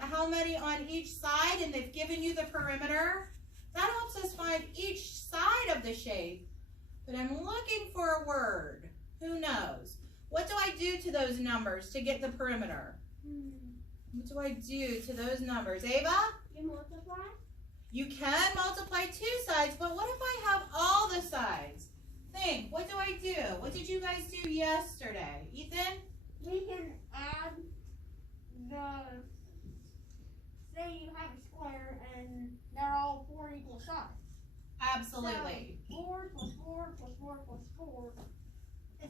how many on each side, and they've given you the perimeter. That helps us find each side of the shape. But I'm looking for a word. Who knows? What do I do to those numbers to get the perimeter? What do I do to those numbers? Ava? You multiply? You can multiply two sides, but what if I have all the sides? Think, what do I do? What did you guys do yesterday? Ethan? We can add say you have a square and they're all 4 equal sides. Absolutely. So 4 plus 4 plus 4 plus 4.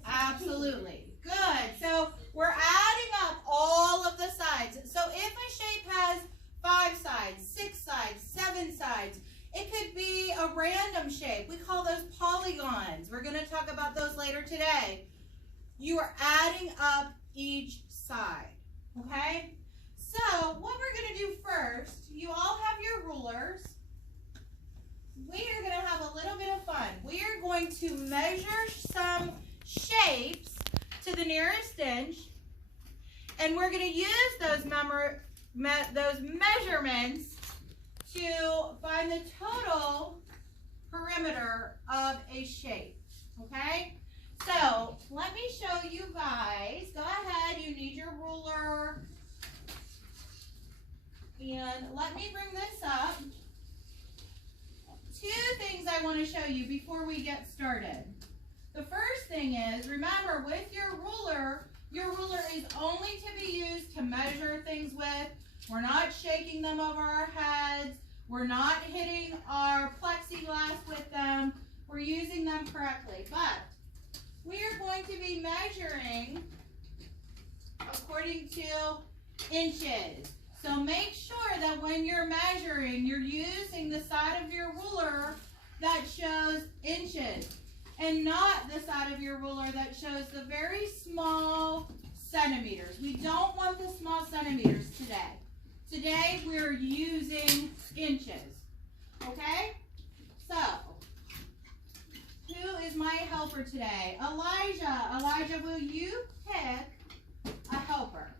Absolutely. Good. So we're adding up all of the sides. So if a shape has 5 sides, 6 sides, 7 sides, it could be a random shape. We call those polygons. We're going to talk about those later today. You are adding up each side. Okay? So what we're going to do first, you all have your rulers. We are going to have a little bit of fun. We are going to measure some shapes to the nearest inch, and we're going to use those measurements to find the total perimeter of a shape. Okay? So let me show you guys. Go ahead, you need your ruler. And let me bring this up. 2 things I want to show you before we get started. The first thing is, remember with your ruler is only to be used to measure things with. We're not shaking them over our heads. We're not hitting our plexiglass with them. We're using them correctly. But we are going to be measuring according to inches. So make sure that when you're measuring, you're using the side of your ruler that shows inches and not the side of your ruler that shows the very small centimeters. We don't want the small centimeters today. Today we're using inches. Okay? So, who is my helper today? Elijah. Elijah, will you pick a helper?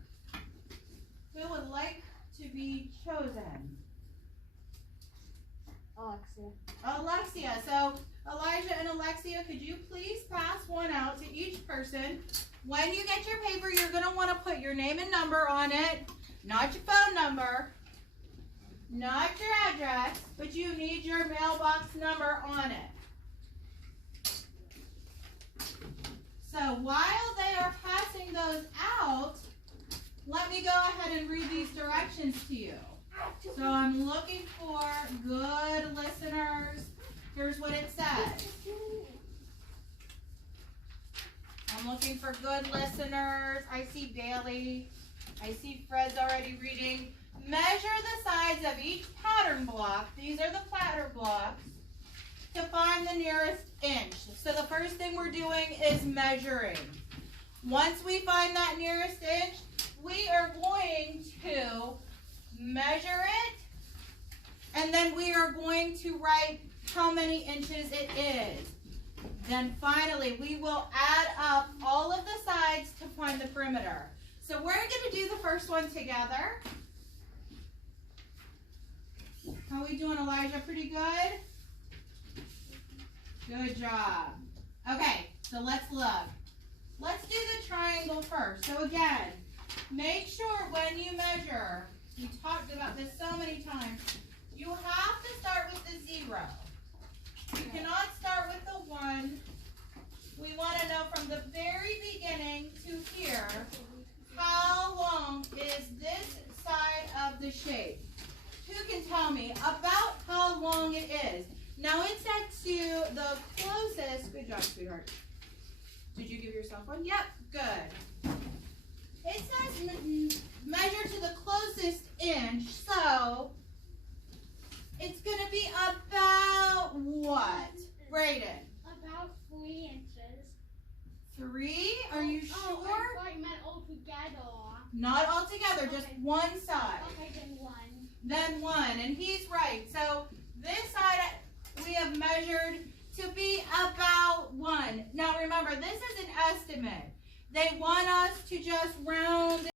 Who would like to be chosen? Oxier. Alexia. So Elijah and Alexia, could you please pass one out to each person? When you get your paper, you're going to want to put your name and number on it, not your phone number, not your address, but you need your mailbox number on it. So while they are passing those out, let me go ahead and read these directions to you. So I'm looking for good listeners. Here's what it says. I'm looking for good listeners. I see Bailey. I see Fred's already reading. Measure the sides of each pattern block. These are the pattern blocks to find the nearest inch. So the first thing we're doing is measuring. Once we find that nearest inch, we are going to measure it, and then we are going to write how many inches it is. Then finally, we will add up all of the sides to find the perimeter. So we're going to do the first one together. How are we doing, Elijah? Pretty good? Good job. Okay, so let's look. Let's do the triangle first. So again, make sure when you measure, we talked about this so many times, you have to start with the 0. You cannot start with the 1. We want to know from the very beginning to here, how long is this side of the shape? Who can tell me about how long it is? Now it's set to the closest. Good job, sweetheart. Did you give yourself one? Yep, good. It says measure to the closest inch, so it's going to be about what? Braden? About 3 inches. 3? Are you sure? Oh, I thought you meant altogether. Not all together, just Okay. one side. Okay, then 1. Then 1, and he's right. So this side we have measured to be about 1. Now remember, this is an estimate. They want us to just round